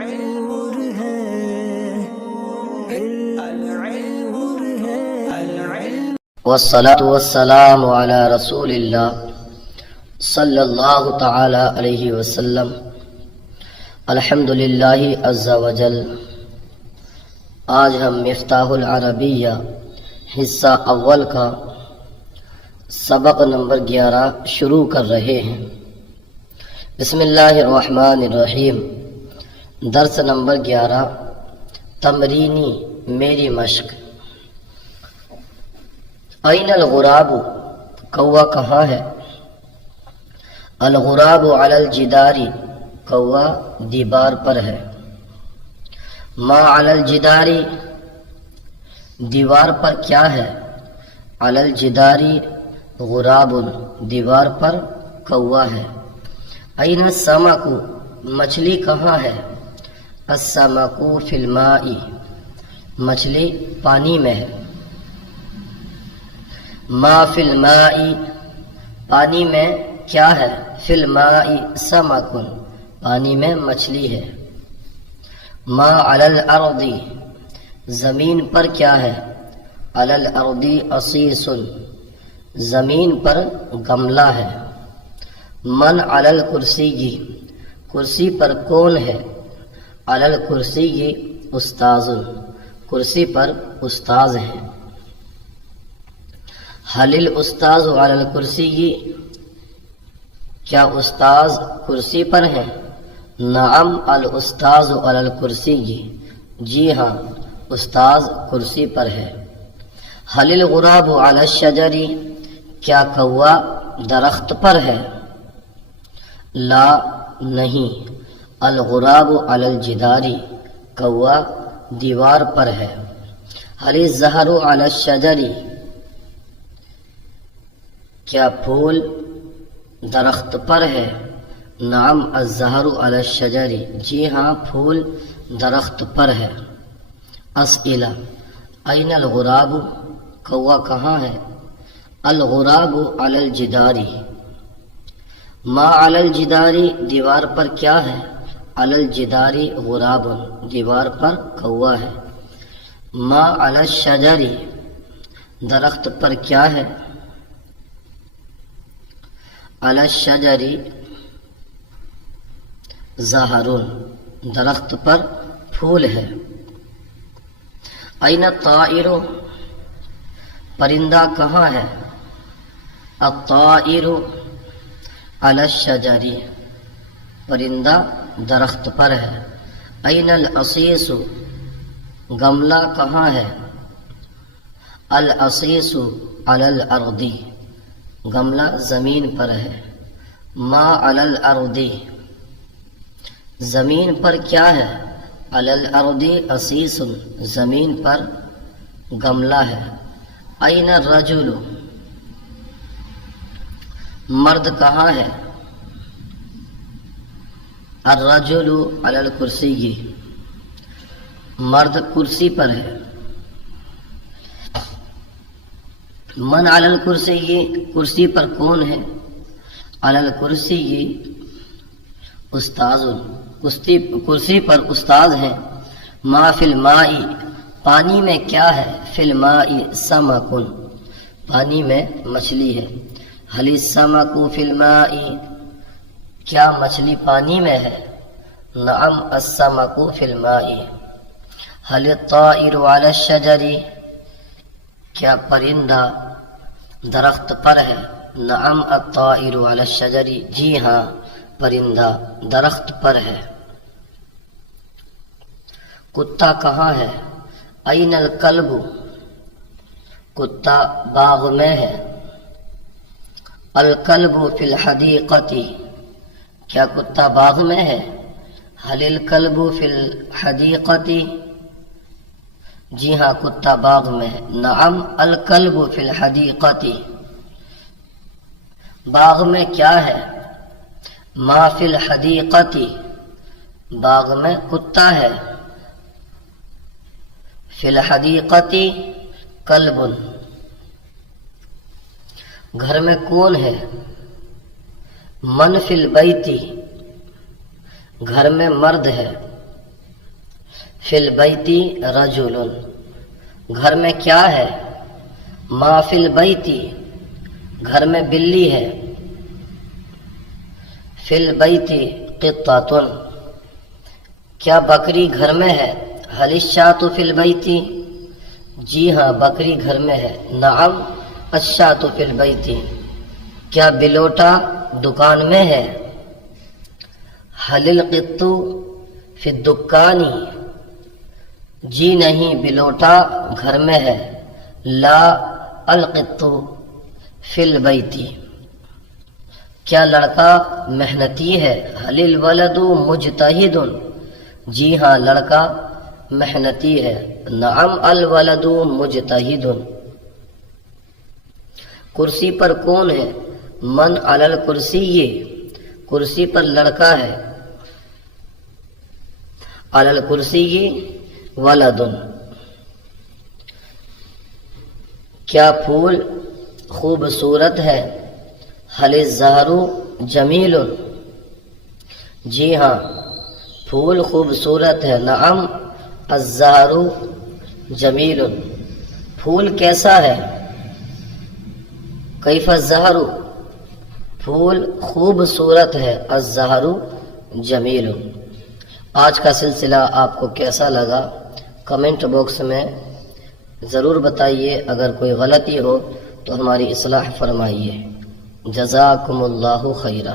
نور ہے نور ہے والصلاة والسلام على رسول اللہ صلی اللہ تعالی علیہ وسلم۔ الحمد للہ عز وجل۔ آج ہم مفتاح العربیہ حصہ اول کا سبق نمبر 11 شروع کر رہے ہیں۔ بسم اللہ الرحمن الرحیم۔ درس نمبر 11، تمرینی میری مشق۔ این الغراب، کوا کہاں ہے؟ الغراب علی الجدار، کوا دیوار پر ہے۔ ما علی الجدار، دیوار پر کیا ہے؟ علی الجدار غراب، دیوار پر کوا ہے۔ این السمک، مچھلی کہاں ہے؟ السمک فی الماء، مچھلی پانی میں ہے۔ ما فی الماء، پانی میں کیا ہے؟ فی الماء سمک، پانی میں مچھلی ہے۔ ما علی الارض، زمین پر کیا ہے؟ علی الارض عصیص، زمین پر گملہ ہے۔ من علی الکرسی، کرسی پر کون ہے؟ علی الکرسی استاذ، کرسی پر استاذ ہیں۔ حل الاستاذ علی الکرسی، کیا استاذ کرسی پر ہیں؟ نعم الاستاذ علی الکرسی، جی ہاں استاذ کرسی پر ہے۔ حل الغراب علی الشجر، کیا کوا درخت پر ہے؟ لا نہیں، الغراب علی الجدار، کوا دیوار پر ہے۔ حل الزہر علی الشجر، کیا پھول درخت پر ہے؟ نعم الزہر علی الشجر، جی ہاں پھول درخت پر ہے۔ اسئلہ، این الغراب، کوا کہاں ہے؟ الغراب علی الجدار۔ ما علی الجدار، دیوار پر کیا ہے؟ علی الجدار غراب، دیوار پر کوا ہے۔ ما علی الشجر، درخت پر کیا ہے؟ علی الشجر زہر، درخت پر پھول ہے۔ این الطائر، پرندہ کہاں ہے؟ الطائر علی الشجر، پرندہ درخت پر ہے۔ این العصیص، گملہ کہاں ہے؟ العصیص علی الارض، گملہ زمین پر ہے۔ ما علی الارض، زمین پر کیا ہے؟ علی الارض عصیص، زمین پر گملہ ہے۔ این الرجل، مرد کہاں ہے؟ الرجل علی الکرسی، مرد کرسی پر ہے۔ من علی الکرسی، کرسی پر کون ہے؟ علی الکرسی استاذ، کرسی پر استاذ ہیں۔ ما فی الماء، پانی میں کیا ہے؟ فی الماء سمک، پانی میں مچھلی ہے۔ حل السمک فی الماء، کیا مچھلی پانی میں ہے؟ نعم السمک فی الماء۔ حل الطائر علی الشجر، کیا پرندہ درخت پر ہے؟ نعم الطائر علی الشجر، جی ہاں پرندہ درخت پر ہے۔ کتا کہاں ہے؟ این الکلب، کتا باغ میں ہے۔ الکلب فی الحدیقۃ، کیا کتا باغ میں ہے؟ حل الکلب فی الحدیقۃ، جی ہاں کتا باغ میں ہے۔ نعم الکلب فی الحدیقۃ، باغ میں کیا ہے؟ ما فی الحدیقۃ، باغ میں کتا ہے۔ فی الحدیقۃ کلب، گھر میں کون ہے؟ من فی البیت، گھر میں مرد ہے۔ فی البیتی رجل، گھر میں کیا ہے؟ ما فی البیتی، گھر میں بلی ہے۔ فی البیتی قطۃ، کیا بکری گھر میں ہے؟ هل الشاة فی البیتی، جی ہاں بکری گھر میں ہے۔ نعم الشاة فی البیتی، کیا بلوٹا دکان میں ہے؟ هل القط فی الدکان، جی نہیں بلوٹا گھر میں ہے۔ لا القط فی البیتی، کیا لڑکا محنتی ہے؟ هل الولد مجتہد، جی ہاں لڑکا محنتی ہے۔ نعم الولد مجتہد۔ کرسی پر کون ہے؟ من علی الکرسی، کرسی پر لڑکا ہے۔ علی الکرسی ولد، کیا پھول خوبصورت ہے؟ هل الزہر جمیل، جی ہاں پھول خوبصورت ہے۔ نعم الزہر جمیل، پھول کیسا ہے؟ کیف الزہر، پھول خوبصورت ہے۔ الزہر جمیل۔ آج کا سلسلہ آپ کو کیسا لگا کمنٹ باکس میں ضرور بتائیے، اگر کوئی غلطی ہو تو ہماری اصلاح فرمائیے۔ جزاکم اللہ خیرہ۔